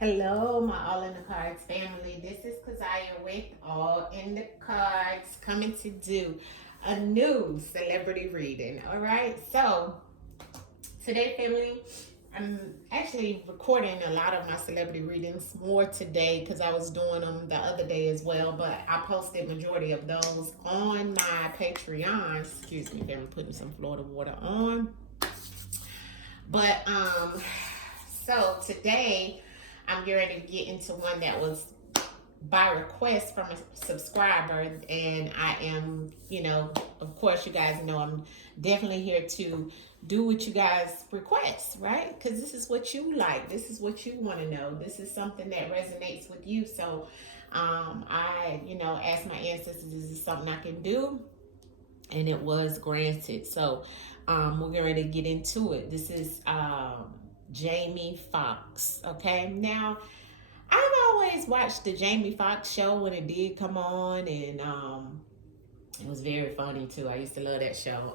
Hello, my All in the Cards family. This is Kazaya with All in the Cards coming to do a new celebrity reading. All right, so today, family, I'm actually recording a lot of my celebrity readings more today because I was doing them the other day as well. But I posted majority of those on my Patreon. Excuse me, I'm putting some Florida water on. But so today I'm getting ready to get into one that was by request from a subscriber, and I am, of course, you guys know I'm definitely here to do what you guys request, right? Because this is what you like, this is what you want to know, this is something that resonates with you. So, I, asked my ancestors, is this something I can do? And it was granted. So, we're going to get into it. This is Jamie Foxx. Okay, now I've always watched the Jamie Foxx show when it did come on, and it was very funny too. I used to love that show.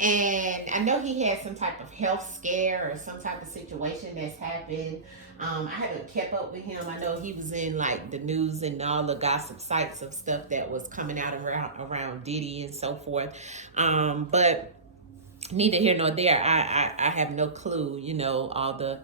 And I know he had some type of health scare or some type of situation that's happened. I haven't kept up with him. I know he was in like the news and all the gossip sites of stuff that was coming out around Diddy and so forth. But neither here nor there. I have no clue, all the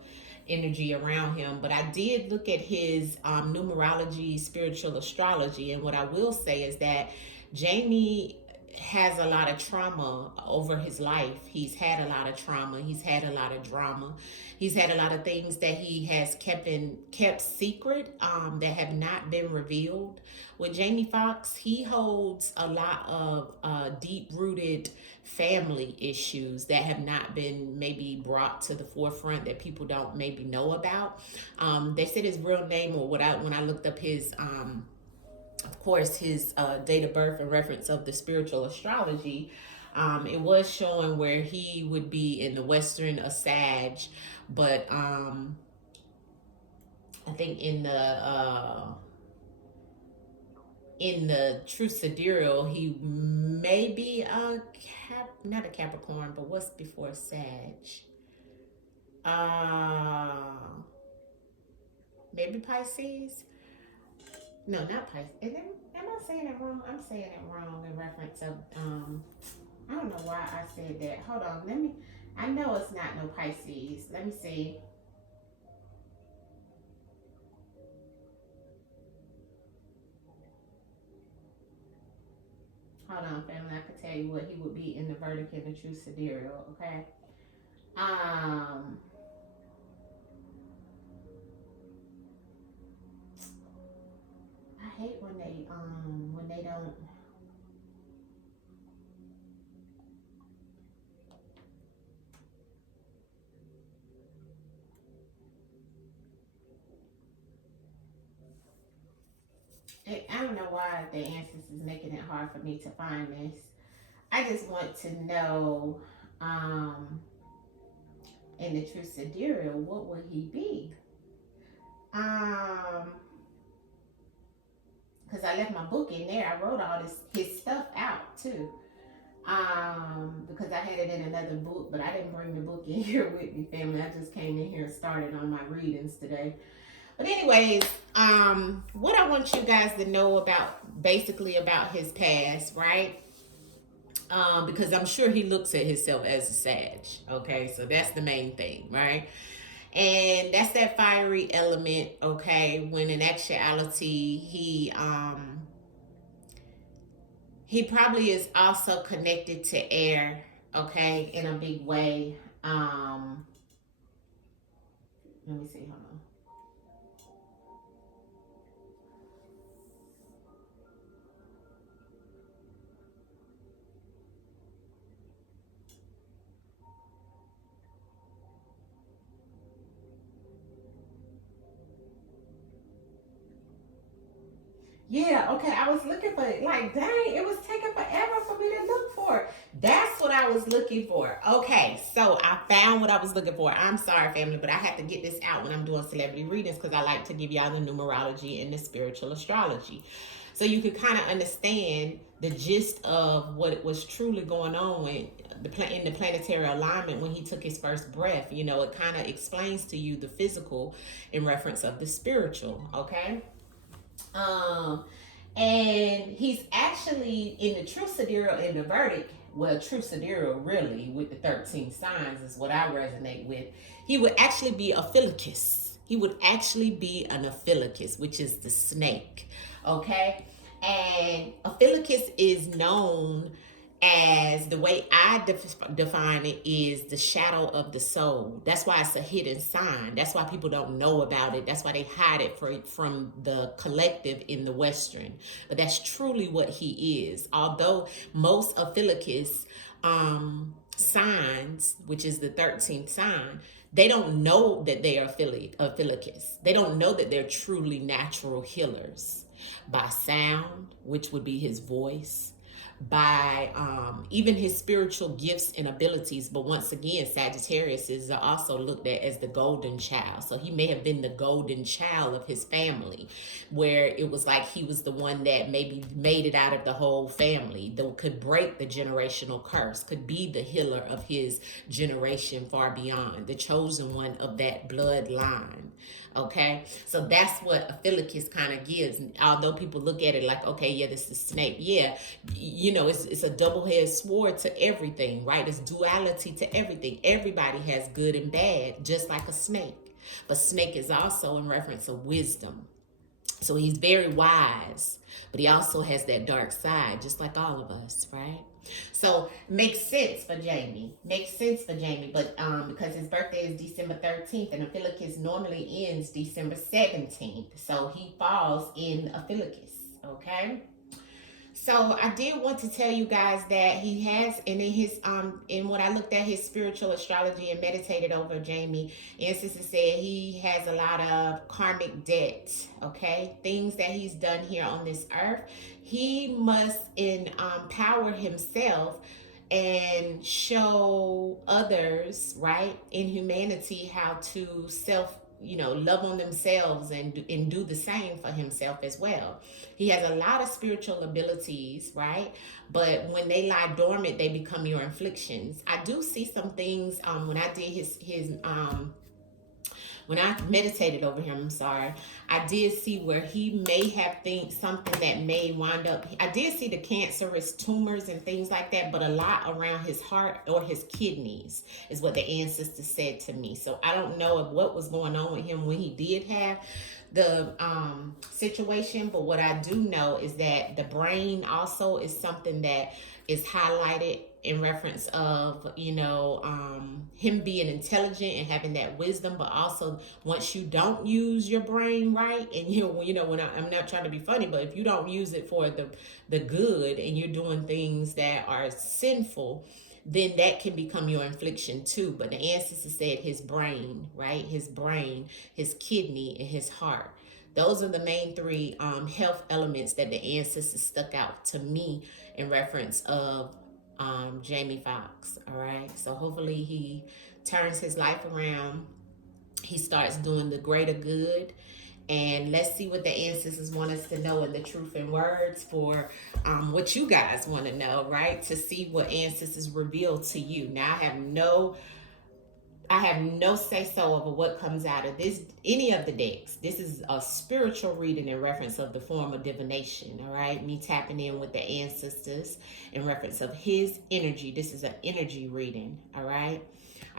energy around him. But I did look at his numerology, spiritual astrology. And what I will say is that Jamie has a lot of trauma over his life. He's had a lot of trauma. He's had a lot of drama. He's had a lot of things that he has kept secret, that have not been revealed. With Jamie Foxx, he holds a lot of deep rooted family issues that have not been maybe brought to the forefront, that people don't maybe know about. They said his real name, or when I looked up his of course, his date of birth and reference of the spiritual astrology, it was showing where he would be in the Western Sag, but I think in the true sidereal, he may be not a Capricorn, but what's before Sag? Uh, Maybe Pisces. No, not Pisces. Am I saying it wrong? I'm saying it wrong in reference of I don't know why I said that. Hold on, let me. I know it's not no Pisces. Let me see. Hold on, family. I could tell you what he would be in the verdict and the true sidereal. Okay. Um, I hate when they don't. I don't know why the answers is making it hard for me to find this. I just want to know, in the true sidereal, what would he be? Um, because I left my book in there. I wrote all this his stuff out too. Because I had it in another book, but I didn't bring the book in here with me, family. I just came in here and started on my readings today. But anyways, what I want you guys to know about, basically about his past, right? Because I'm sure he looks at himself as a Sag. Okay, so that's the main thing, right? And that's that fiery element. Okay, when in actuality he probably is also connected to air. Okay, in a big way. Let me see. Hold on. Yeah, okay. I was looking for it. Like, dang, it was taking forever for me to look for it. That's what I was looking for. Okay, so I found what I was looking for. I'm sorry, family, but I have to get this out when I'm doing celebrity readings because I like to give y'all the numerology and the spiritual astrology. So you could kind of understand the gist of what was truly going on when in the planetary alignment when he took his first breath. You know, it kind of explains to you the physical in reference of the spiritual, okay? Um, and he's actually in the true sidereal in the verdict. Well, true sidereal really with the 13 signs is what I resonate with. He would actually be a philicus. He would actually be an aphelicus, which is the snake. Okay, and aphelicus is known as the way I define it is the shadow of the soul. That's why it's a hidden sign. That's why people don't know about it. That's why they hide it from the collective in the Western. But that's truly what he is. Although most Ophiuchus signs, which is the 13th sign, they don't know that they are Ophiuchus. They don't know that they're truly natural healers by sound, which would be his voice, by even his spiritual gifts and abilities. But once again, Sagittarius is also looked at as the golden child. So he may have been the golden child of his family, where it was like he was the one that maybe made it out of the whole family, that could break the generational curse, could be the healer of his generation far beyond, the chosen one of that bloodline. Okay, so that's what Ophiuchus kind of gives. Although people look at it like, okay, yeah, this is snake. Yeah, you know, it's a double-headed sword to everything, right? It's duality to everything. Everybody has good and bad, just like a snake. But snake is also in reference of wisdom. So he's very wise, but he also has that dark side, just like all of us, right? So makes sense for Jamie. Makes sense for Jamie, but because his birthday is December 13th, and Ophiuchus normally ends December 17th, so he falls in Ophiuchus. Okay. So I did want to tell you guys that he has, and in his in what I looked at his spiritual astrology and meditated over Jamie, ancestors said he has a lot of karmic debt. Okay, things that he's done here on this earth. He must empower himself and show others, right, in humanity how to love on themselves and do the same for himself as well. He has a lot of spiritual abilities, right? But when they lie dormant, they become your inflictions. I do see some things when I did his when I meditated over him, I'm sorry, I did see where he may have think something that may wind up. I did see the cancerous tumors and things like that, but a lot around his heart or his kidneys is what the ancestors said to me. So I don't know of what was going on with him when he did have the situation, but what I do know is that the brain also is something that is highlighted in reference of him being intelligent and having that wisdom, but also once you don't use your brain right, and when I'm not trying to be funny, but if you don't use it for the good and you're doing things that are sinful, then that can become your infliction too. But the ancestor said his brain, right? His brain, his kidney, and his heart. Those are the main three health elements that the ancestors stuck out to me in reference of Jamie Foxx. All right. So hopefully he turns his life around. He starts doing the greater good. And let's see what the ancestors want us to know in the truth and words for what you guys want to know, right? To see what ancestors reveal to you. Now I have no say so over what comes out of this, any of the decks. This is a spiritual reading in reference of the form of divination, all right? Me tapping in with the ancestors in reference of his energy. This is an energy reading, all right?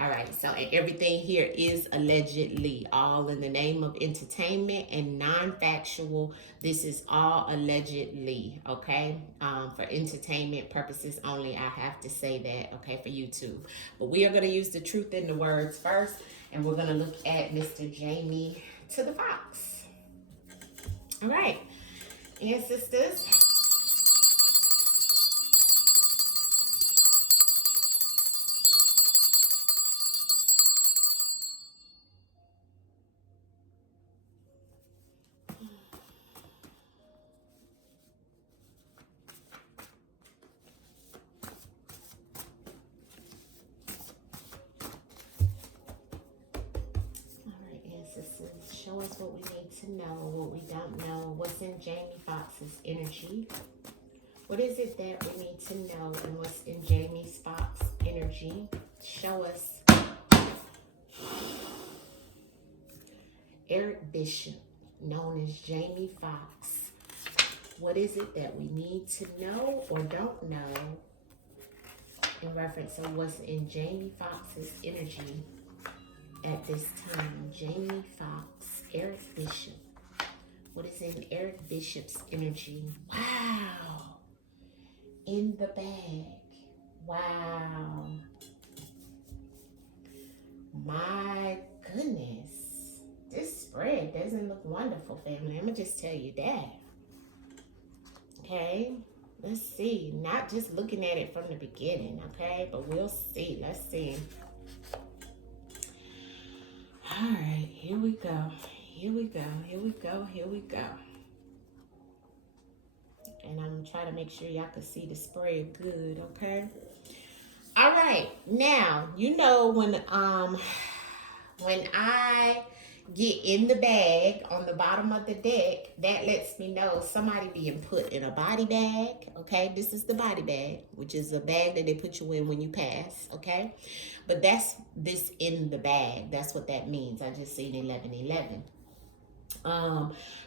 All right, so everything here is allegedly, all in the name of entertainment and non-factual. This is all allegedly, okay? For entertainment purposes only, I have to say that, okay, for YouTube. But we are going to use the truth in the words first, and we're going to look at Mr. Jamie to the Fox. All right, ancestors. show us what we need to know, what we don't know. What's in Jamie Foxx's energy? What is it that we need to know, and what's in Jamie Foxx's energy? Show us. Eric Bishop, known as Jamie Foxx. What is it that we need to know or don't know in reference to what's in Jamie Foxx's energy at this time? Jamie Foxx, Eric Bishop. What is in Eric Bishop's energy? Wow. In the bag. Wow. My goodness. This spread doesn't look wonderful, family. I'm going to just tell you that. Okay. Let's see. Not just looking at it from the beginning, okay? But we'll see. Let's see. All right. Here we go. Here we go. Here we go. Here we go. And I'm trying to make sure y'all can see the spread good, okay? All right. Now, you know when I get in the bag on the bottom of the deck, that lets me know somebody being put in a body bag, okay? This is the body bag, which is a bag that they put you in when you pass, okay? But that's this in the bag. That's what that means. I just seen 1111.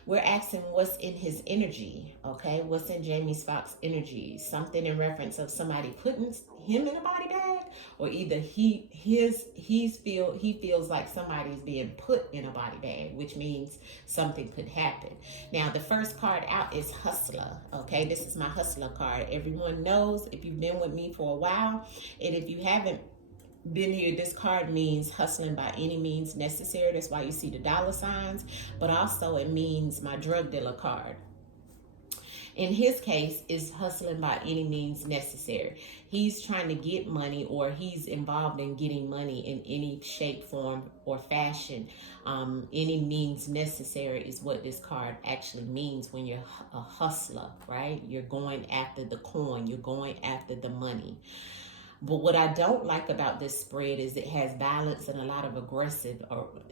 We're asking what's in his energy, okay? What's in Jamie Foxx's energy? Something in reference of somebody putting him in a body bag, or either he feels like somebody's being put in a body bag, which means something could happen. Now, the first card out is Hustler, okay? This is my Hustler card. Everyone knows, if you've been with me for a while, and if you haven't been here, this card means hustling by any means necessary. That's why you see the dollar signs, but also it means my drug dealer card. In his case, is hustling by any means necessary. He's trying to get money, or he's involved in getting money in any shape, form, or fashion. Any means necessary is what this card actually means when you're a hustler, right? You're going after the coin. You're going after the money. But what I don't like about this spread is it has violence and a lot of aggressive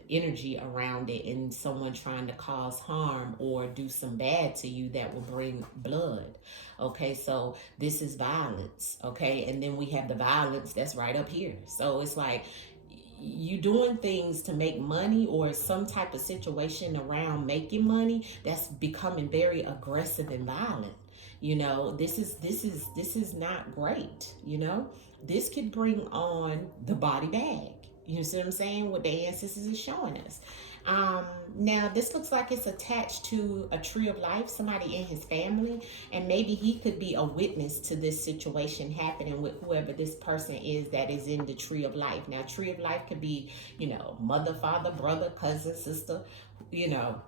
energy around it, and someone trying to cause harm or do some bad to you that will bring blood. Okay, so this is violence. Okay, and then we have the violence that's right up here. So it's like you doing things to make money, or some type of situation around making money that's becoming very aggressive and violent. You know, this is not great. You know, this could bring on the body bag. You see what I'm saying? What the ancestors is showing us. Now this looks like it's attached to a tree of life, somebody in his family, and maybe he could be a witness to this situation happening with whoever this person is that is in the tree of life. Now, tree of life could be, you know, mother, father, brother, cousin, sister, you know,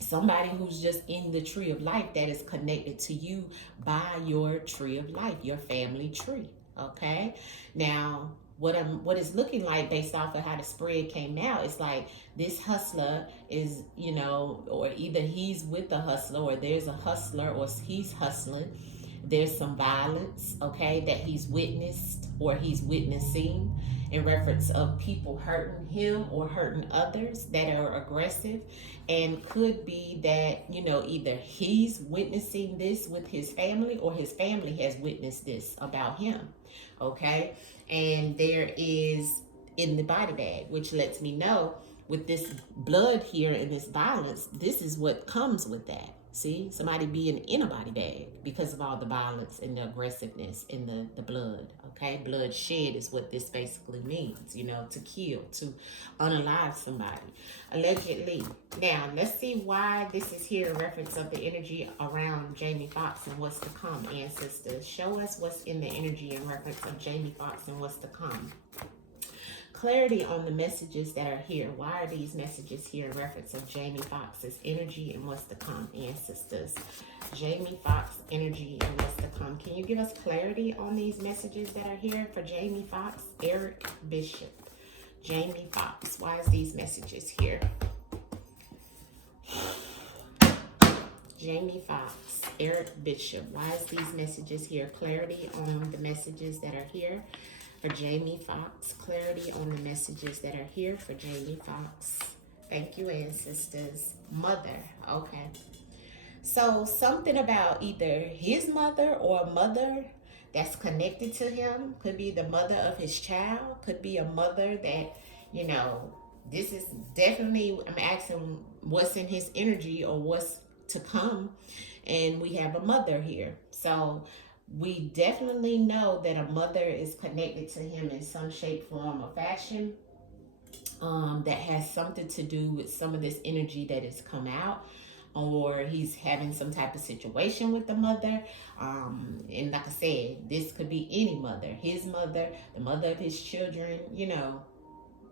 somebody who's just in the tree of life that is connected to you by your tree of life, your family tree. Okay, now what it's looking like based off of how the spread came out is like this hustler is, you know, or either he's with the hustler, or there's a hustler, or he's hustling. There's some violence, okay, that he's witnessed or he's witnessing in reference of people hurting him or hurting others that are aggressive. And could be that, you know, either he's witnessing this with his family, or his family has witnessed this about him, okay? And there is in the body bag, which lets me know with this blood here and this violence, this is what comes with that. See, somebody being in a body bag because of all the violence and the aggressiveness in the blood, okay? Blood shed is what this basically means, you know, to kill, to unalive somebody, allegedly. Now, let's see why this is here in reference of the energy around Jamie Foxx and what's to come, ancestors. Show us what's in the energy in reference of Jamie Foxx and what's to come. Clarity on the messages that are here. Why are these messages here in reference of Jamie Foxx's energy and what's to come, ancestors? Jamie Foxx energy and what's to come. Can you give us clarity on these messages that are here for Jamie Foxx? Eric Bishop. Jamie Foxx. Why is these messages here? Jamie Foxx. Eric Bishop. Why is these messages here? Clarity on the messages that are here for Jamie Foxx. Clarity on the messages that are here for Jamie Foxx. Thank you, ancestors. Mother. Okay. So something about either his mother or a mother that's connected to him, could be the mother of his child, could be a mother that, you know, this is definitely, I'm asking what's in his energy or what's to come. And we have a mother here. So we definitely know that a mother is connected to him in some shape, form, or fashion. That has something to do with some of this energy that has come out, or he's having some type of situation with the mother. And like I said, this could be any mother, his mother, the mother of his children, you know,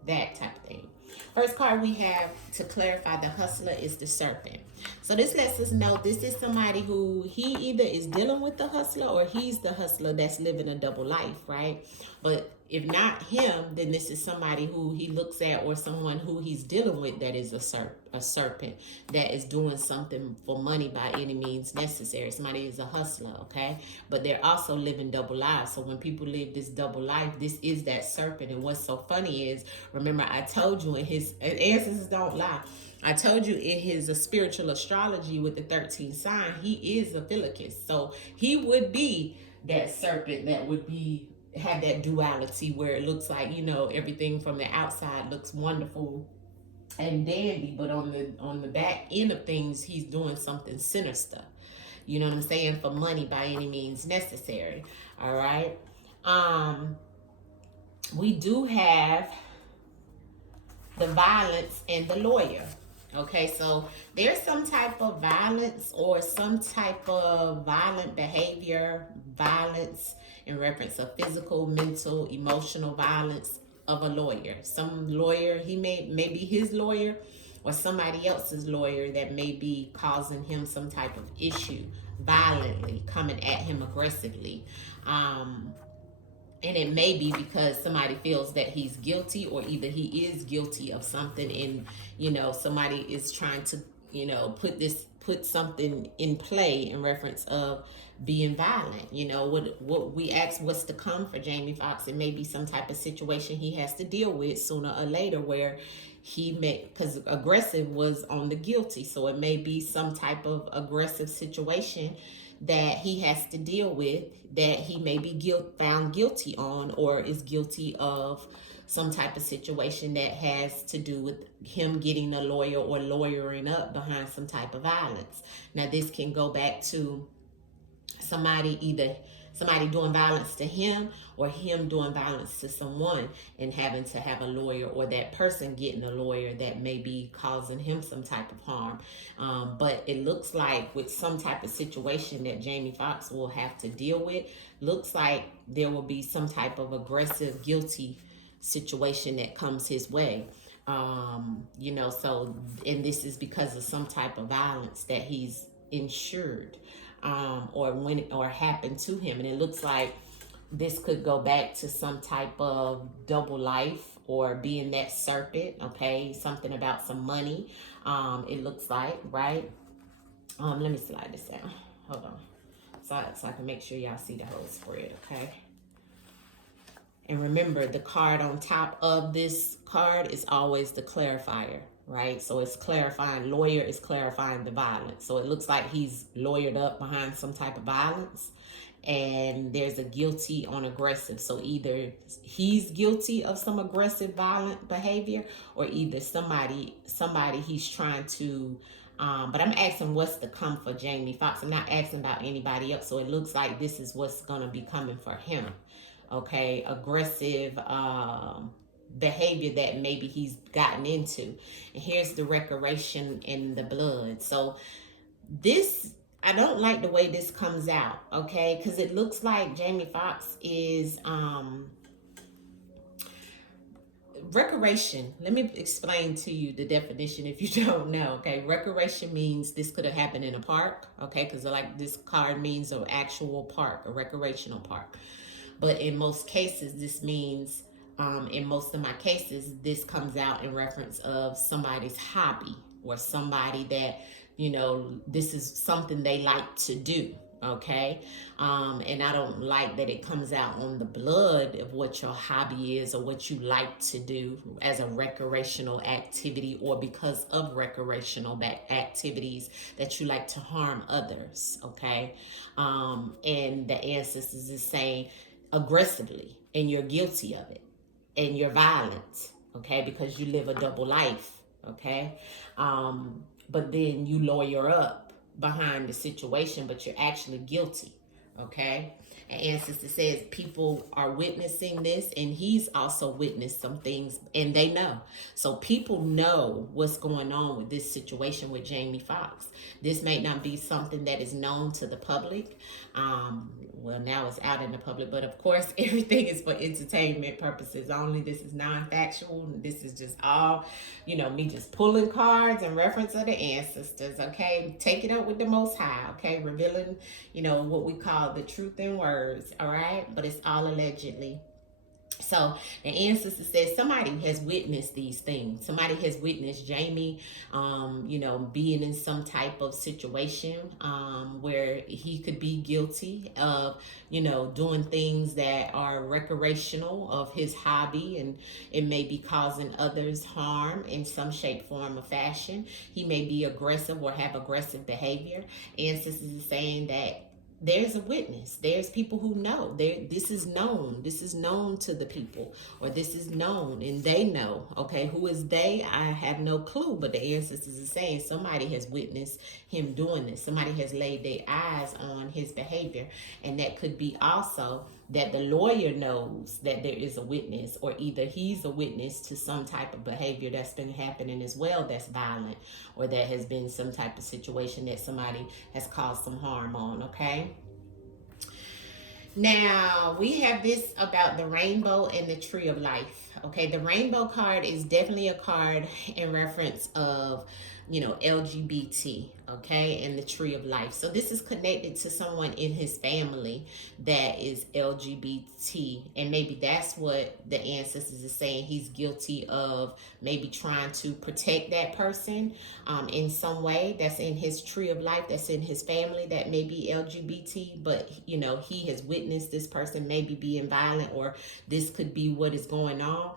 that type of thing. First card we have to clarify the hustler is the serpent. So this lets us know this is somebody who he either is dealing with the hustler or he's the hustler that's living a double life, right? But if not him, then this is somebody who he looks at, or someone who he's dealing with that is a serpent that is doing something for money by any means necessary. Somebody is a hustler, okay? But they're also living double lives. So when people live this double life, this is that serpent. And what's so funny is, remember I told you in his ancestors don't lie. I told you in his spiritual astrology with the 13th sign, he is a Philicus. So he would be that serpent that would be have that duality where it looks like, you know, everything from the outside looks wonderful and dandy, but on the back end of things, he's doing something sinister. You know what I'm saying? For money by any means necessary. All right. We do have the violence and the lawyer. Okay, so there's some type of violence or some type of violent behavior, violence in reference of physical, mental, emotional violence of a lawyer. Some lawyer, he may be his lawyer or somebody else's lawyer that may be causing him some type of issue, violently coming at him aggressively. And it may be because somebody feels that he's guilty, or either he is guilty of something, and, you know, somebody is trying to, you know, put something in play in reference of being violent. You know, what we ask what's to come for Jamie Foxx. It may be some type of situation he has to deal with sooner or later where he may, because aggressive was on the guilty, so it may be some type of aggressive situation that he has to deal with, that he may be found guilty on, or is guilty of some type of situation that has to do with him getting a lawyer or lawyering up behind some type of violence. Now this can go back to somebody doing violence to him, or him doing violence to someone and having to have a lawyer, or that person getting a lawyer that may be causing him some type of harm. But it looks like with some type of situation that Jamie Foxx will have to deal with, looks like there will be some type of aggressive, guilty situation that comes his way. You know, so, and this is because of some type of violence that he's insured, or happened to him. And it looks like this could go back to some type of double life, or being that serpent, okay? Something about some money, it looks like, right? Let me slide this down. Hold on. So I can make sure y'all see the whole spread, okay? And remember, the card on top of this card is always the clarifier, right? So it's clarifying, lawyer is clarifying the violence. So it looks like he's lawyered up behind some type of violence, and there's a guilty on aggressive. So either he's guilty of some aggressive, violent behavior, or either somebody he's trying to, but I'm asking what's to come for Jamie Foxx. I'm not asking about anybody else. So it looks like this is what's going to be coming for him. Okay, aggressive behavior that maybe he's gotten into. And here's the recreation in the blood. So this, I don't like the way this comes out, okay? Because it looks like Jamie Foxx is recreation. Let me explain to you the definition if you don't know, okay? Recreation means this could have happened in a park, okay? Because like this card means an actual park, a recreational park. But in most cases, this means, in most of my cases, this comes out in reference of somebody's hobby, or somebody that, you know, this is something they like to do, Okay. And I don't like that it comes out on the blood of what your hobby is or what you like to do as a recreational activity, or because of recreational activities that you like to harm others. Okay. And the ancestors is saying aggressively, and you're guilty of it, and you're violent. Okay. Because you live a double life. Okay. But then you lawyer up behind the situation, but you're actually guilty. Okay. And ancestor says people are witnessing this, and he's also witnessed some things, and they know. So people know what's going on with this situation with Jamie Foxx. This may not be something that is known to the public. Well, now it's out in the public, but of course, everything is for entertainment purposes only. This is non-factual. This is just all, me just pulling cards in reference of the ancestors. Okay, take it up with the Most High. Okay, revealing, what we call the truth in words. All right, but it's all allegedly. So the ancestor says somebody has witnessed these things. Somebody has witnessed Jamie, being in some type of situation where he could be guilty of, doing things that are recreational of his hobby, and it may be causing others harm in some shape, form, or fashion. He may be aggressive or have aggressive behavior. Ancestors are saying that there's a witness. There's people who know. This is known. This is known to the people, or this is known, and they know. Okay, who is they? I have no clue, but the ancestors are saying somebody has witnessed him doing this. Somebody has laid their eyes on his behavior, and that could be also that the lawyer knows that there is a witness, or either he's a witness to some type of behavior that's been happening as well that's violent, or that has been some type of situation that somebody has caused some harm on. Okay. Now we have this about the rainbow and the tree of life. Okay, the rainbow card is definitely a card in reference of, LGBT, okay, and the tree of life. So this is connected to someone in his family that is LGBT, and maybe that's what the ancestors are saying. He's guilty of maybe trying to protect that person in some way that's in his tree of life, that's in his family, that may be LGBT, but he has witnessed this person maybe being violent, or this could be what is going on.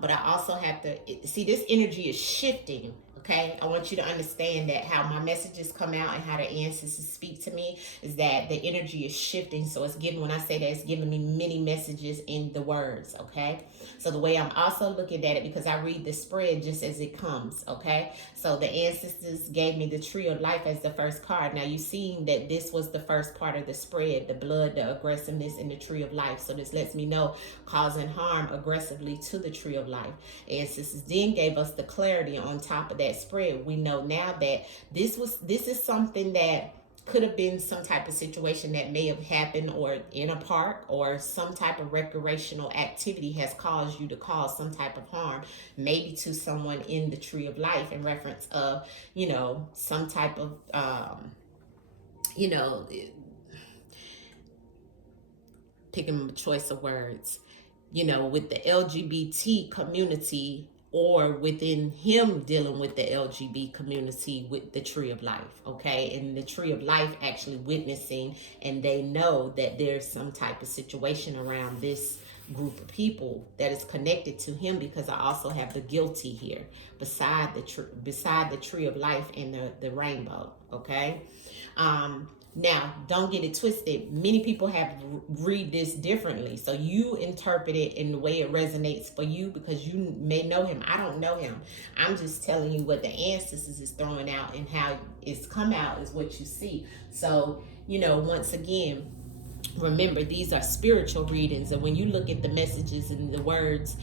But I also have to see this energy is shifting. Okay, I want you to understand that how my messages come out and how the ancestors speak to me is that the energy is shifting. So it's giving, when I say that, it's giving me many messages in the words. Okay, so the way I'm also looking at it, because I read the spread just as it comes. Okay, so the ancestors gave me the tree of life as the first card. Now you seen that this was the first part of the spread, the blood, the aggressiveness, and the tree of life. So this lets me know causing harm aggressively to the tree of life. Ancestors then gave us the clarity on top of that spread. We know now that this is something that could have been some type of situation that may have happened, or in a park, or some type of recreational activity has caused you to cause some type of harm, maybe to someone in the tree of life, in reference of, some type of, picking a choice of words, with the LGBT community, or within him dealing with the LGBT community with the tree of life. Okay, and the tree of life actually witnessing, and they know that there's some type of situation around this group of people that is connected to him, because I also have the guilty here beside the tree of life and the rainbow. Okay. Now, don't get it twisted. Many people have read this differently. So you interpret it in the way it resonates for you, because you may know him. I don't know him. I'm just telling you what the ancestors is throwing out, and how it's come out is what you see. So, once again, remember, these are spiritual readings, and when you look at the messages and the words,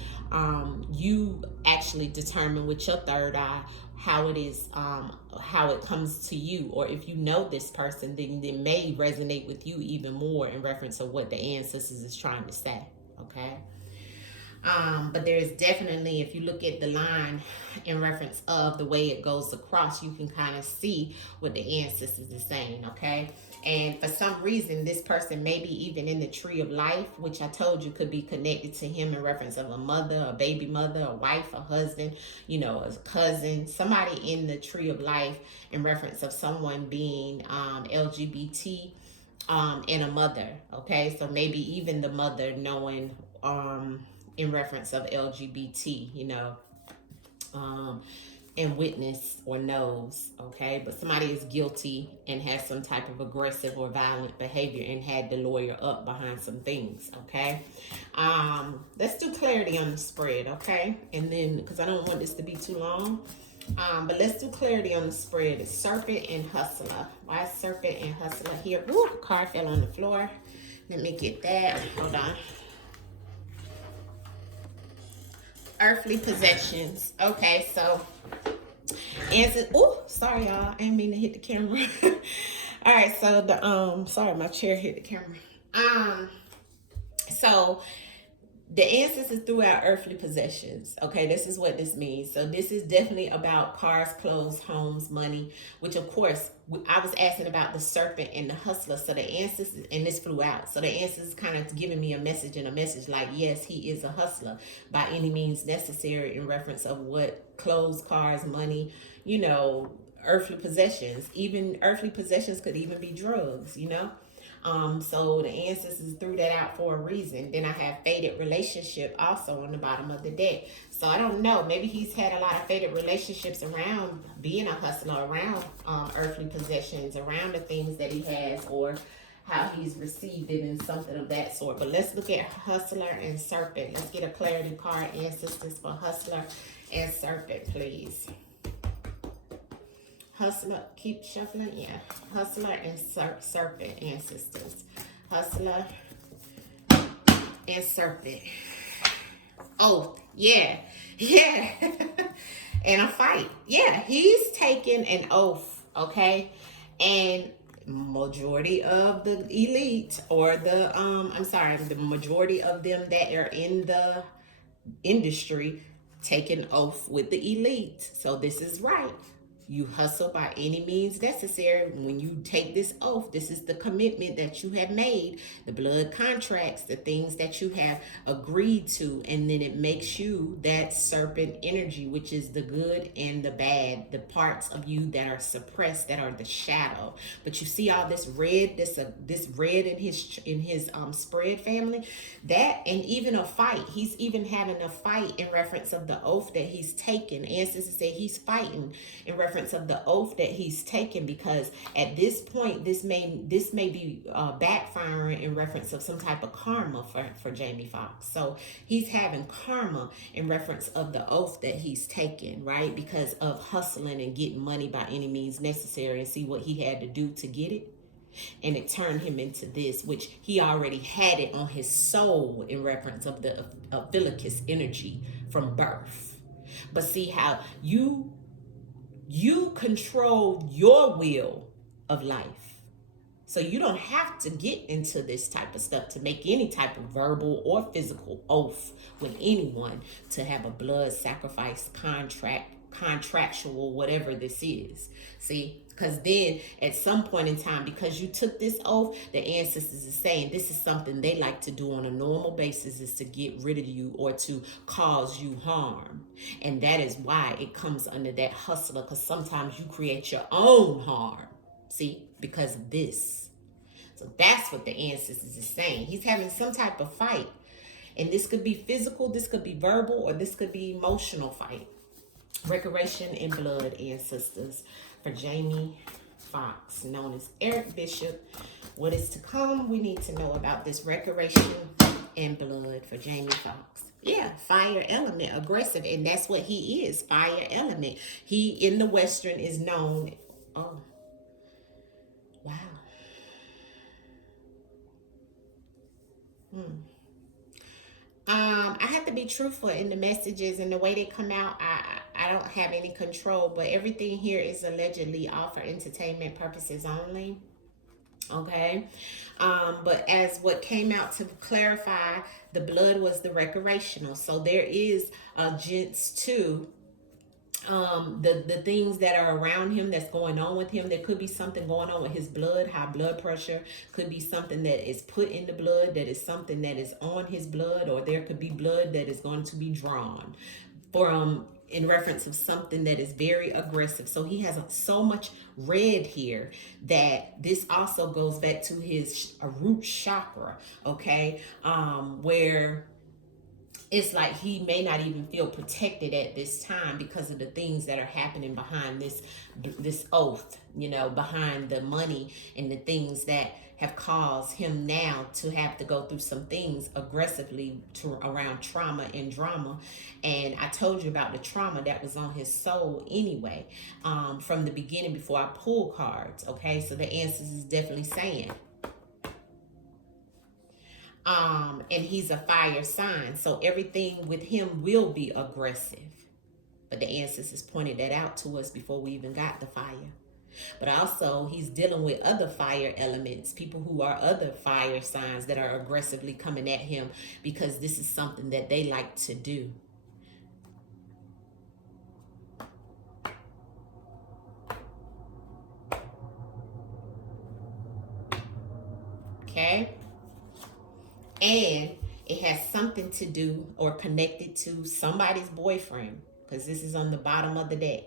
you actually determine with your third eye how it is, how it comes to you, or if you know this person, then it may resonate with you even more in reference to what the ancestors is trying to say. Okay. But there is definitely, if you look at the line in reference of the way it goes across, you can kind of see what the ancestors are saying. Okay. And for some reason, this person may be even in the tree of life, which I told you could be connected to him in reference of a mother, a baby mother, a wife, a husband, a cousin, somebody in the tree of life in reference of someone being LGBT. and a mother. Okay, so maybe even the mother knowing in reference of LGBT, and witness or knows, okay? But somebody is guilty and has some type of aggressive or violent behavior and had the lawyer up behind some things, okay? Let's do clarity on the spread, okay? And then, because I don't want this to be too long, but let's do clarity on the spread. It's Serpent and Hustler. Why is Serpent and Hustler here? Ooh, card fell on the floor. Let me get that. Hold on. Earthly possessions. Okay, so answer. Oh, sorry, y'all. I didn't mean to hit the camera. All right, so the sorry, my chair hit the camera. So the ancestors threw out earthly possessions. Okay, this is what this means. So this is definitely about cars, clothes, homes, money, which of course, I was asking about the serpent and the hustler. So the ancestors, and this flew out. So the ancestors kind of giving me a message like, yes, he is a hustler by any means necessary in reference of what clothes, cars, money, earthly possessions. Even earthly possessions could even be drugs, so the ancestors threw that out for a reason. Then I have faded relationship also on the bottom of the deck. So I don't know. Maybe he's had a lot of faded relationships around being a hustler, around earthly possessions, around the things that he has, or how he's received it and something of that sort. But let's look at Hustler and Serpent. Let's get a clarity card, ancestors, for Hustler and Serpent, please. Hustler, keep shuffling, yeah. Hustler and Serpent, ancestors. Hustler and Serpent. Oath, yeah. And a fight. Yeah, he's taking an oath, okay? And majority of the elite, or the majority of them that are in the industry take an oath with the elite. So this is right. You hustle by any means necessary. When you take this oath, this is the commitment that you have made, the blood contracts, the things that you have agreed to, and then it makes you that serpent energy, which is the good and the bad, the parts of you that are suppressed, that are the shadow. But you see all this red, this red in his spread family, that, and even a fight. He's even having a fight in reference of the oath that he's taken. Ancestors say he's fighting in reference of the oath that he's taken, because at this point this may be backfiring in reference of some type of karma for Jamie Foxx. So he's having karma in reference of the oath that he's taken, right? Because of hustling and getting money by any means necessary, and see what he had to do to get it. And it turned him into this, which he already had it on his soul in reference of the umbilicus energy from birth. But see how you control your will of life. So you don't have to get into this type of stuff to make any type of verbal or physical oath with anyone, to have a blood sacrifice contractual, whatever this is. See? Because then at some point in time, because you took this oath, the ancestors are saying this is something they like to do on a normal basis, is to get rid of you or to cause you harm. And that is why it comes under that hustler, because sometimes you create your own harm. See? Because of this. So that's what the ancestors is saying. He's having some type of fight. And this could be physical, this could be verbal, or this could be emotional fight. Recreation and blood, ancestors, for Jamie Foxx, known as Eric Bishop. What is to come? We need to know about this recreation and blood for Jamie Foxx. Yeah, fire element, aggressive, and that's what he is, fire element. He in the Western is known. Oh, wow. I have to be truthful in the messages and the way they come out. I don't have any control, but everything here is allegedly all for entertainment purposes only. Okay. But as what came out to clarify, the blood was the recreational. So there is gents too. The things that are around him that's going on with him, there could be something going on with his blood, high blood pressure, could be something that is put in the blood, that is something that is on his blood, or there could be blood that is going to be drawn from in reference of something that is very aggressive. So he has so much red here that this also goes back to his root chakra, okay? Where it's like he may not even feel protected at this time because of the things that are happening behind this oath, you know, behind the money and the things that have caused him now to have to go through some things aggressively around trauma and drama. And I told you about the trauma that was on his soul anyway, from the beginning before I pulled cards. Okay, so the answers is definitely saying. And he's a fire sign, so everything with him will be aggressive. But the ancestors pointed that out to us before we even got the fire. But also, he's dealing with other fire elements, people who are other fire signs that are aggressively coming at him because this is something that they like to do. Okay? And it has something to do or connected to somebody's boyfriend, because this is on the bottom of the deck.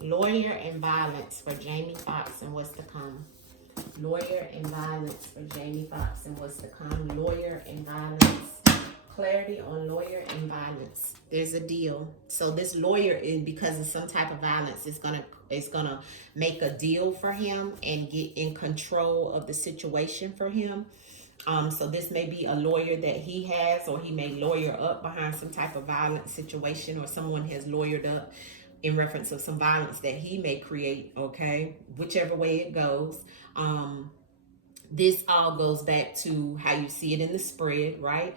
Lawyer and violence for Jamie Foxx and what's to come. Lawyer and violence for Jamie Foxx and what's to come. Lawyer and violence. Clarity on lawyer and violence. There's a deal. So this lawyer, is because of some type of violence, is gonna make a deal for him and get in control of the situation for him. So this may be a lawyer that he has, or he may lawyer up behind some type of violent situation, or someone has lawyered up in reference of some violence that he may create. Okay, whichever way it goes. This all goes back to how you see it in the spread, right?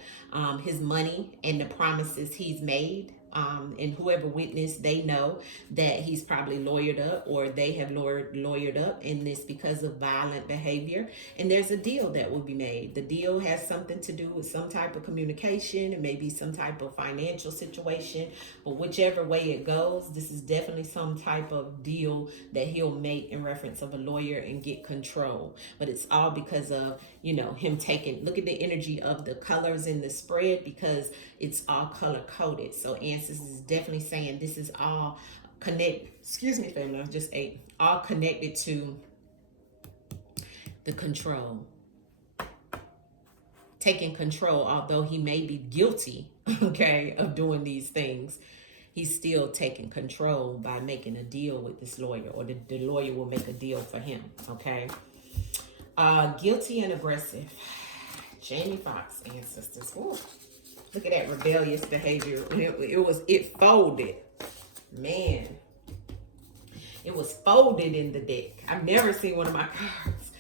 His money and the promises he's made. And whoever witnessed, they know that he's probably lawyered up, or they have lawyered up in this because of violent behavior. And there's a deal that will be made. The deal has something to do with some type of communication. It may be some type of financial situation, but whichever way it goes, this is definitely some type of deal that he'll make in reference of a lawyer and get control. But it's all because of, you know, him taking, look at the energy of the colors in the spread, because it's all color coded. So Answers is definitely saying this is all connected. Excuse me, family, I just ate. All connected to the control. Taking control, although he may be guilty, okay, of doing these things, he's still taking control by making a deal with this lawyer, or the lawyer will make a deal for him, okay? Guilty and aggressive. Jamie Foxx, ancestors. Ooh. Look at that rebellious behavior. It folded. Man. It was folded in the deck. I've never seen one of my cards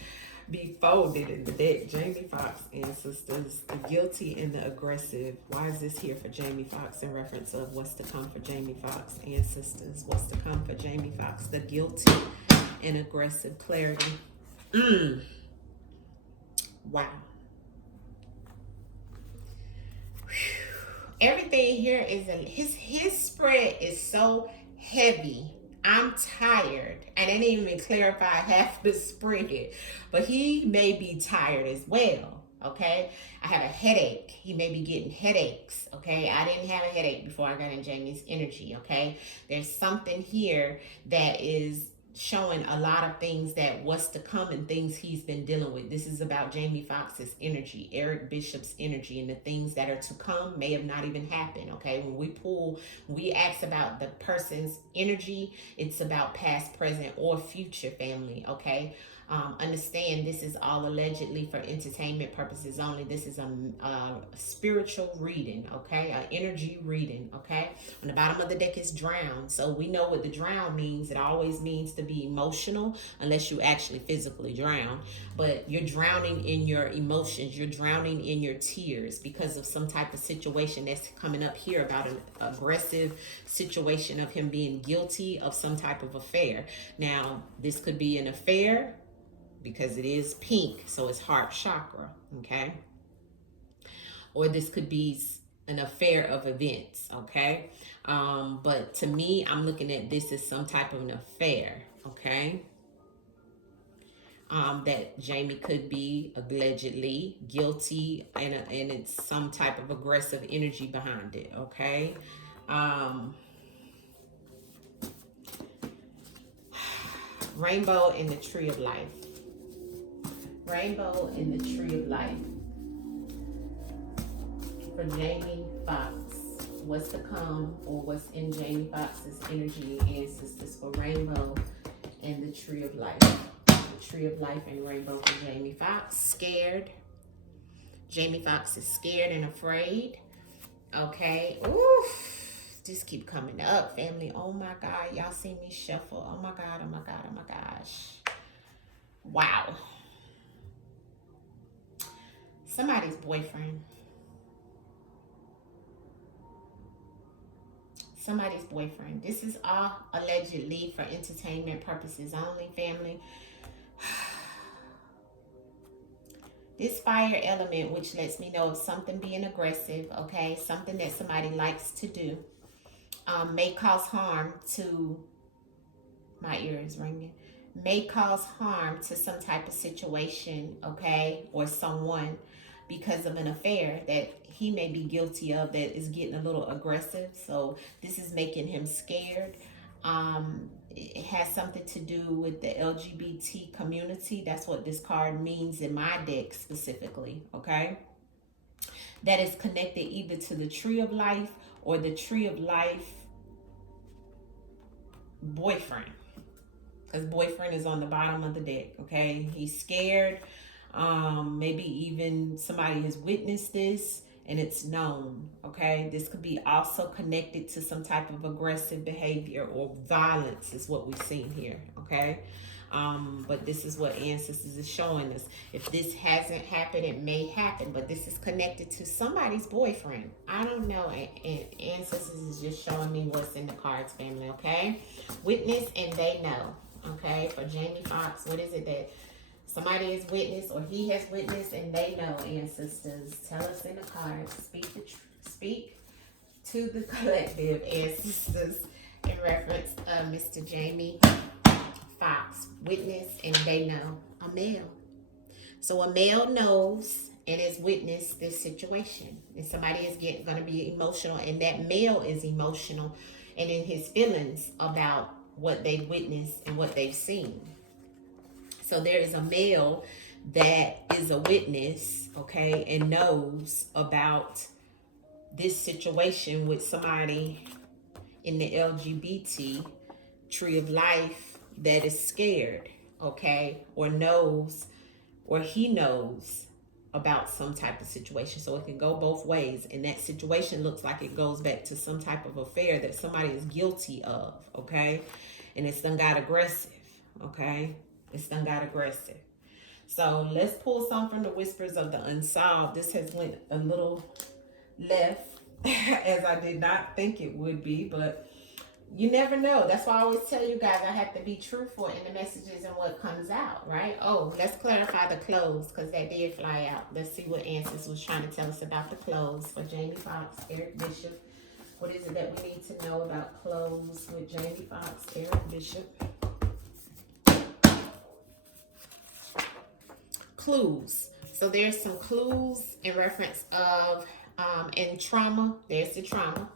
be folded in the deck. Jamie Foxx, ancestors. The guilty and the aggressive. Why is this here for Jamie Foxx in reference of what's to come for Jamie Foxx, ancestors? What's to come for Jamie Foxx? The guilty and aggressive. Clarity. Wow. Everything here is his spread is so heavy. I'm tired. I didn't even clarify half the spread, but he may be tired as well. Okay, I have a headache. He may be getting headaches. Okay, I didn't have a headache before I got in Jamie's energy. Okay, there's something here that is showing a lot of things that what's to come and things he's been dealing with. This is about Jamie Foxx's energy, Eric Bishop's energy, and the things that are to come may have not even happened. Okay, when we ask about the person's energy, it's about past, present, or future, family. Okay, understand this is all allegedly for entertainment purposes only. This is a spiritual reading, okay, an energy reading. Okay, on the bottom of the deck is drown, so we know what the drown means. It always means to be emotional, unless you actually physically drown, but you're drowning in your emotions, you're drowning in your tears because of some type of situation that's coming up here about an aggressive situation of him being guilty of some type of affair. Now this could be an affair because it is pink, so it's heart chakra, okay? Or this could be an affair of events, okay? But to me, I'm looking at this as some type of an affair, okay? that Jamie could be allegedly guilty, and it's some type of aggressive energy behind it, okay? Rainbow in the Tree of Life. Rainbow in the Tree of Life. For Jamie Foxx, what's to come, or what's in Jamie Foxx's energy and ancestors for Rainbow and the Tree of Life. The Tree of Life and Rainbow for Jamie Foxx. Scared. Jamie Foxx is scared and afraid. Okay. Oof. Just keep coming up, family. Oh my God. Y'all see me shuffle. Oh my God. Oh my God. Oh my gosh. Wow. Somebody's boyfriend. Somebody's boyfriend. This is all allegedly for entertainment purposes only, family. This fire element, which lets me know of something being aggressive, okay? Something that somebody likes to do, may cause harm to, my ear is ringing, may cause harm to some type of situation, okay? Or someone, because of an affair that he may be guilty of that is getting a little aggressive. So this is making him scared. It has something to do with the LGBT community. That's what this card means in my deck specifically, okay? That is connected either to the Tree of Life or the Tree of Life boyfriend. Because boyfriend is on the bottom of the deck, okay? He's scared. Maybe even somebody has witnessed this and it's known, okay? This could be also connected to some type of aggressive behavior or violence is what we've seen here, okay? But this is what ancestors is showing us. If this hasn't happened, it may happen, but this is connected to somebody's boyfriend. I don't know, and ancestors is just showing me what's in the cards, family, okay? Witness and they know, okay? For Jamie Foxx, what is it that somebody has witnessed or he has witnessed and they know, ancestors? Tell us in the cards. Speak to the collective, ancestors, in reference of Mr. Jamie Foxx. Witness and they know. A male. So a male knows and has witnessed this situation. And somebody is going to be emotional, and that male is emotional and in his feelings about what they've witnessed and what they've seen. So there is a male that is a witness, okay, and knows about this situation with somebody in the LGBT Tree of Life that is scared, okay, or knows, or he knows about some type of situation. So it can go both ways. And that situation looks like it goes back to some type of affair that somebody is guilty of, okay? And it's done got aggressive, okay? It's done got aggressive. So let's pull some from the Whispers of the Unsolved. This has went a little left as I did not think it would be, but you never know. That's why I always tell you guys I have to be truthful in the messages and what comes out, right? Oh, let's clarify the clothes because that did fly out. Let's see what Answers was trying to tell us about the clothes for Jamie Foxx, Eric Bishop. What is it that we need to know about clothes with Jamie Foxx, Eric Bishop? Clues. So there's some clues in reference of in trauma. There's the trauma.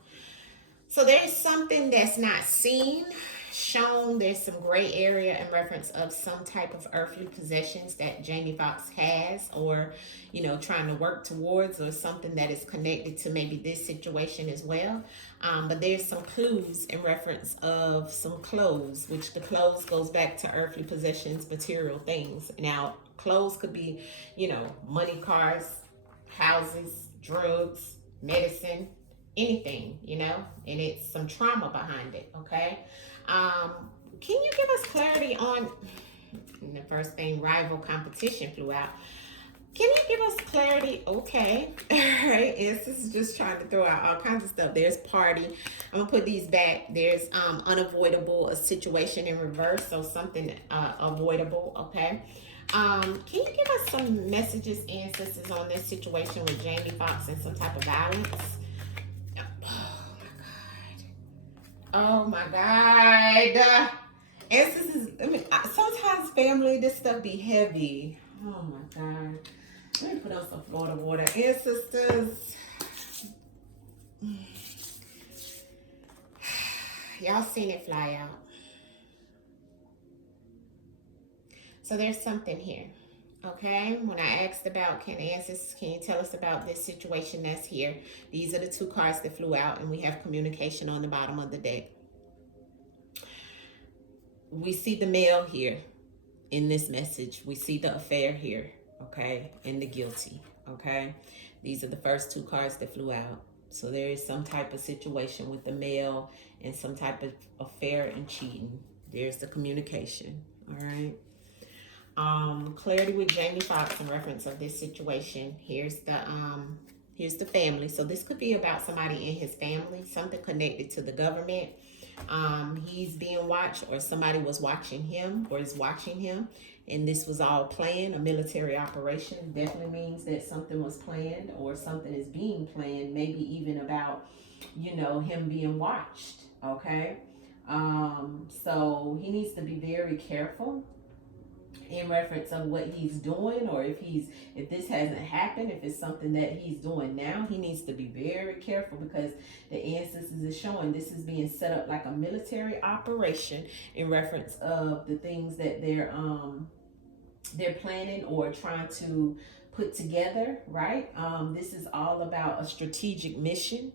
So there's something that's not seen, shown. There's some gray area in reference of some type of earthly possessions that Jamie Foxx has, or, you know, trying to work towards, or something that is connected to maybe this situation as well. But there's some clues in reference of some clothes, which the clothes goes back to earthly possessions, material things. Now, clothes could be, you know, money, cars, houses, drugs, medicine, anything, you know, and it's some trauma behind it, okay? Can you give us clarity on, the first thing, rival competition flew out. Can you give us clarity? Okay, all right, this is just trying to throw out all kinds of stuff. There's party. I'm gonna put these back. There's unavoidable, a situation in reverse, so something avoidable, okay? Can you give us some messages, ancestors, on this situation with Jamie Foxx and some type of violence? Oh my God. Ancestors, I mean, sometimes family, this stuff be heavy. Oh my God. Let me put on some Florida water. Ancestors, y'all seen it fly out. So there's something here. Okay, when I asked about can you tell us about this situation that's here? These are the two cards that flew out, and we have communication on the bottom of the deck. We see the male here in this message. We see the affair here, okay, and the guilty, okay? These are the first two cards that flew out. So there is some type of situation with the male and some type of affair and cheating. There's the communication, all right? Clarity with Jamie Foxx in reference of this situation. Here's the family. So this could be about somebody in his family, something connected to the government. He's being watched, or somebody was watching him or is watching him, and this was all planned. A military operation definitely means that something was planned or something is being planned, maybe even about, you know, him being watched, okay? So he needs to be very careful in reference of what he's doing, or if this hasn't happened, if it's something that he's doing now, he needs to be very careful, because the ancestors is showing this is being set up like a military operation in reference of the things that they're planning or trying to put together, right? This is all about a strategic mission.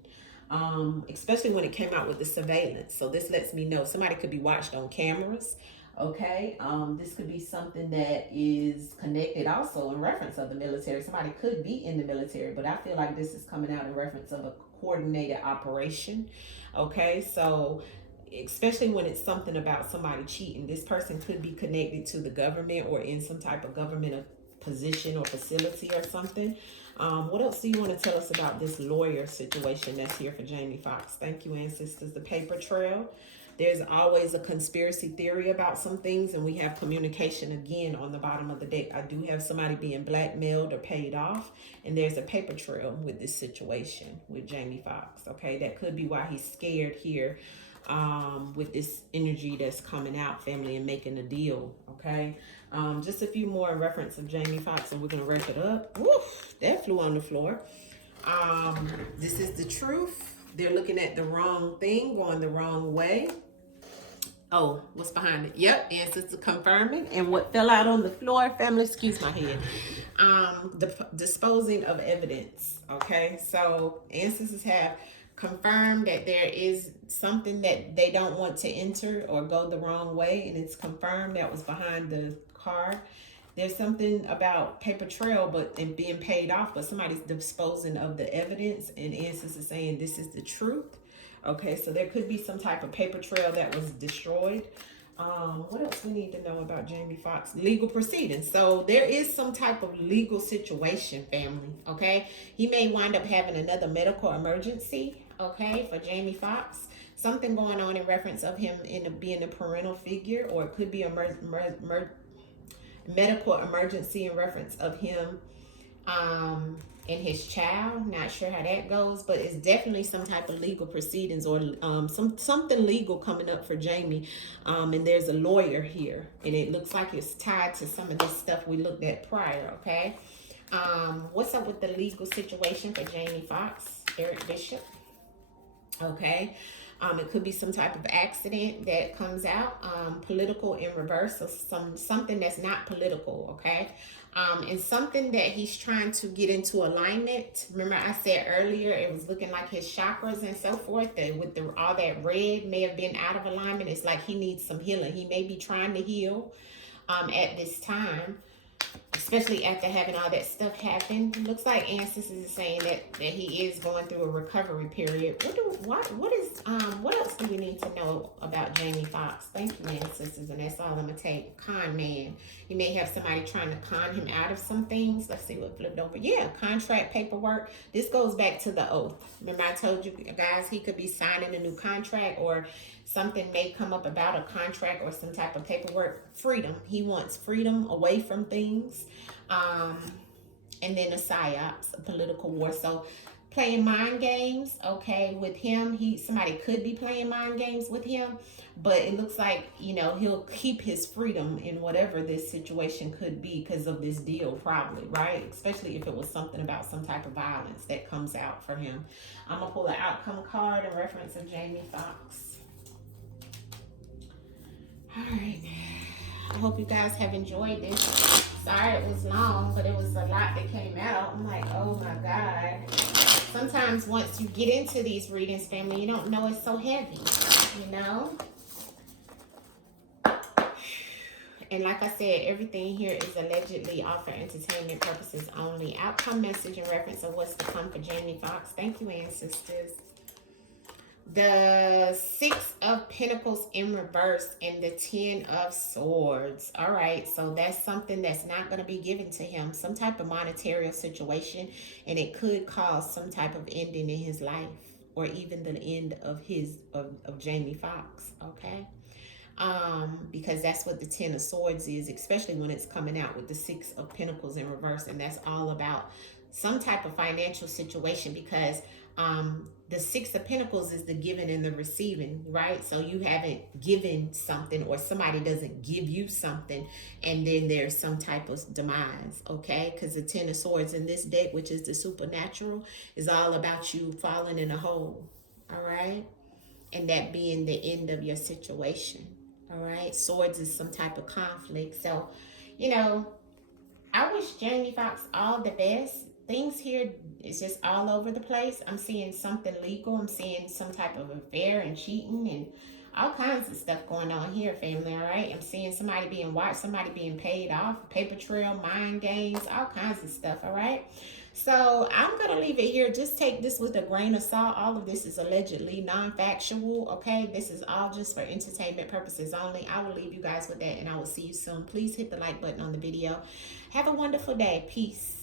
Especially when it came out with the surveillance. So this lets me know somebody could be watched on cameras. Okay, this could be something that is connected also in reference of the military. Somebody could be in the military, but I feel like this is coming out in reference of a coordinated operation. Okay, so especially when it's something about somebody cheating, this person could be connected to the government or in some type of government position or facility or something. What else do you want to tell us about this lawyer situation that's here for Jamie Foxx? Thank you, ancestors. The paper trail. There's always a conspiracy theory about some things, and we have communication again on the bottom of the deck. I do have somebody being blackmailed or paid off, and there's a paper trail with this situation with Jamie Foxx. Okay, that could be why he's scared here with this energy that's coming out, family, and making a deal. Okay, just a few more in reference of Jamie Foxx, and we're gonna wrap it up. Woof, that flew on the floor. This is the truth. They're looking at the wrong thing, going the wrong way. Oh, what's behind it? Yep, ancestor confirming. And what fell out on the floor, family, excuse my head. Disposing of evidence. Okay, so ancestors have confirmed that there is something that they don't want to enter or go the wrong way, and it's confirmed that was behind the card. There's something about paper trail, but and being paid off, but somebody's disposing of the evidence, and ancestors saying this is the truth. Okay, so there could be some type of paper trail that was destroyed. What else we need to know about Jamie Foxx? Legal proceedings. So there is some type of legal situation, family. Okay, he may wind up having another medical emergency. Okay, for Jamie Foxx, something going on in reference of him being a parental figure, or it could be a medical emergency in reference of him and his child. Not sure how that goes, but it's definitely some type of legal proceedings or something legal coming up for Jamie. And there's a lawyer here, and it looks like it's tied to some of this stuff we looked at prior. Okay, what's up with the legal situation for Jamie Foxx, Eric Bishop? Okay, it could be some type of accident that comes out, political in reverse, so something that's not political, okay? And something that he's trying to get into alignment. Remember I said earlier, it was looking like his chakras and so forth, that with all that red may have been out of alignment. It's like he needs some healing. He may be trying to heal at this time, especially after having all that stuff happen. It looks like ancestors is saying that he is going through a recovery period. What else do we need to know about Jamie Foxx? Thank you, ancestors, and that's all I'm gonna take. Con man. You may have somebody trying to con him out of some things. Let's see what flipped over. Yeah, contract paperwork. This goes back to the oath. Remember I told you guys he could be signing a new contract, or something may come up about a contract or some type of paperwork. Freedom. He wants freedom away from things. And then a psyops, a political war. So playing mind games, okay, with him. Somebody could be playing mind games with him, but it looks like, you know, he'll keep his freedom in whatever this situation could be because of this deal, probably, right? Especially if it was something about some type of violence that comes out for him. I'm gonna pull an outcome card in reference of Jamie Foxx. All right, I hope you guys have enjoyed this. Sorry it was long, but it was a lot that came out. I'm like, oh my God. Sometimes once you get into these readings, family, you don't know it's so heavy, you know? And like I said, everything here is allegedly all for entertainment purposes only. Outcome message in reference of what's to come for Jamie Foxx. Thank you, ancestors. The 6 of Pentacles in reverse and the 10 of Swords. All right, so that's something that's not going to be given to him. Some type of monetary situation, and it could cause some type of ending in his life, or even the end of Jamie Foxx, okay? Because that's what the 10 of Swords is, especially when it's coming out with the 6 of Pentacles in reverse, and that's all about some type of financial situation, because the 6 of Pentacles is the giving and the receiving, right? So you haven't given something, or somebody doesn't give you something, and then there's some type of demise, okay? Because the 10 of Swords in this deck, which is the supernatural, is all about you falling in a hole, all right? And that being the end of your situation, all right? Swords is some type of conflict. So, you know, I wish Jamie Foxx all the best. Things here is just all over the place. I'm seeing something legal. I'm seeing some type of affair and cheating and all kinds of stuff going on here, family, all right? I'm seeing somebody being watched, somebody being paid off, paper trail, mind games, all kinds of stuff, all right? So I'm going to leave it here. Just take this with a grain of salt. All of this is allegedly non-factual, okay? This is all just for entertainment purposes only. I will leave you guys with that, and I will see you soon. Please hit the like button on the video. Have a wonderful day. Peace.